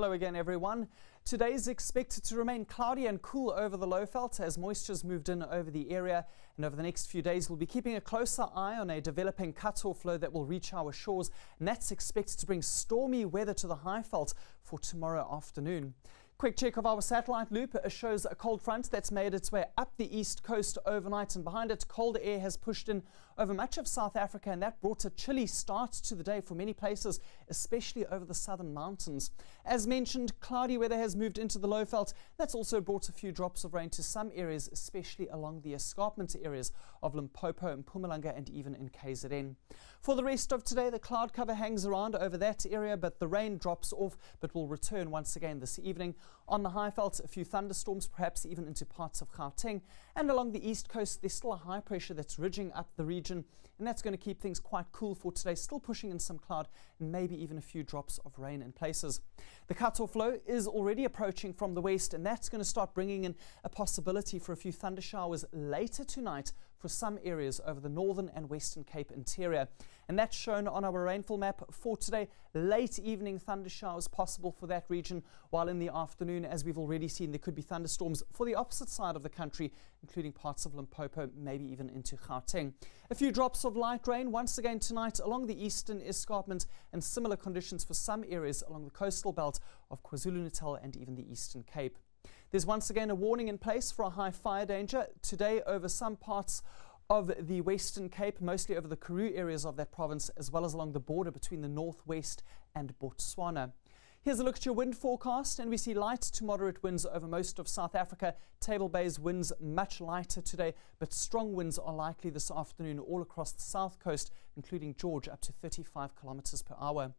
Hello again, everyone. Today is expected to remain cloudy and cool over the Lowveld as moisture's moved in over the area. And over the next few days, we'll be keeping a closer eye on a developing cut-off low that will reach our shores. And that's expected to bring stormy weather to the Highveld for tomorrow afternoon. Quick check of our satellite loop shows a cold front that's made its way up the east coast overnight, and behind it, cold air has pushed in over much of South Africa, and that brought a chilly start to the day for many places, especially over the southern mountains. As mentioned, cloudy weather has moved into the Lowveld. That's also brought a few drops of rain to some areas, especially along the escarpment areas of Limpopo and Mpumalanga and even in KZN. For the rest of today, the cloud cover hangs around over that area, but the rain drops off but will return once again this evening. On the Highveld, a few thunderstorms, perhaps even into parts of Gauteng. And along the east coast, there's still a high pressure that's ridging up the region, and that's going to keep things quite cool for today, still pushing in some cloud and maybe even a few drops of rain in places. The cut-off low is already approaching from the west, and that's going to start bringing in a possibility for a few thunder showers later tonight for some areas over the northern and western Cape interior. And that's shown on our rainfall map for today. Late evening thunder showers possible for that region, while in the afternoon, as we've already seen, there could be thunderstorms for the opposite side of the country, including parts of Limpopo, maybe even into Gauteng. A few drops of light rain once again tonight along the eastern escarpment, and similar conditions for some areas along the coastal belt of KwaZulu-Natal and even the Eastern Cape. There's once again a warning in place for a high fire danger today over some parts of the Western Cape, mostly over the Karoo areas of that province, as well as along the border between the northwest and Botswana. Here's a look at your wind forecast, and we see light to moderate winds over most of South Africa. Table Bay's winds much lighter today, but strong winds are likely this afternoon all across the south coast, including George, up to 35 kilometers per hour.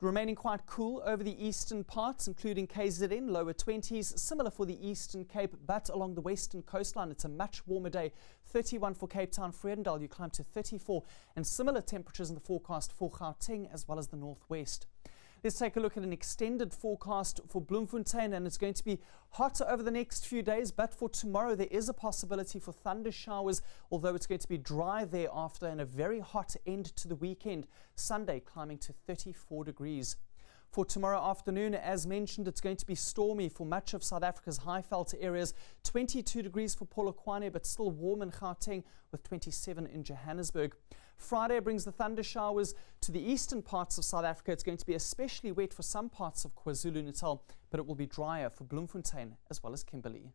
Remaining quite cool over the eastern parts, including KZN, lower 20s, similar for the Eastern Cape, but along the western coastline, it's a much warmer day. 31 for Cape Town, Vredendal, you climb to 34, and similar temperatures in the forecast for Gauteng as well as the northwest. Let's take a look at an extended forecast for Bloemfontein, and it's going to be hotter over the next few days, but for tomorrow there is a possibility for thunder showers, although it's going to be dry thereafter, and a very hot end to the weekend. Sunday climbing to 34 degrees. For tomorrow afternoon, as mentioned, it's going to be stormy for much of South Africa's Highveld areas. 22 degrees for Polokwane, but still warm in Gauteng with 27 in Johannesburg. Friday brings the thunder showers to the eastern parts of South Africa. It's going to be especially wet for some parts of KwaZulu-Natal, but it will be drier for Bloemfontein as well as Kimberley.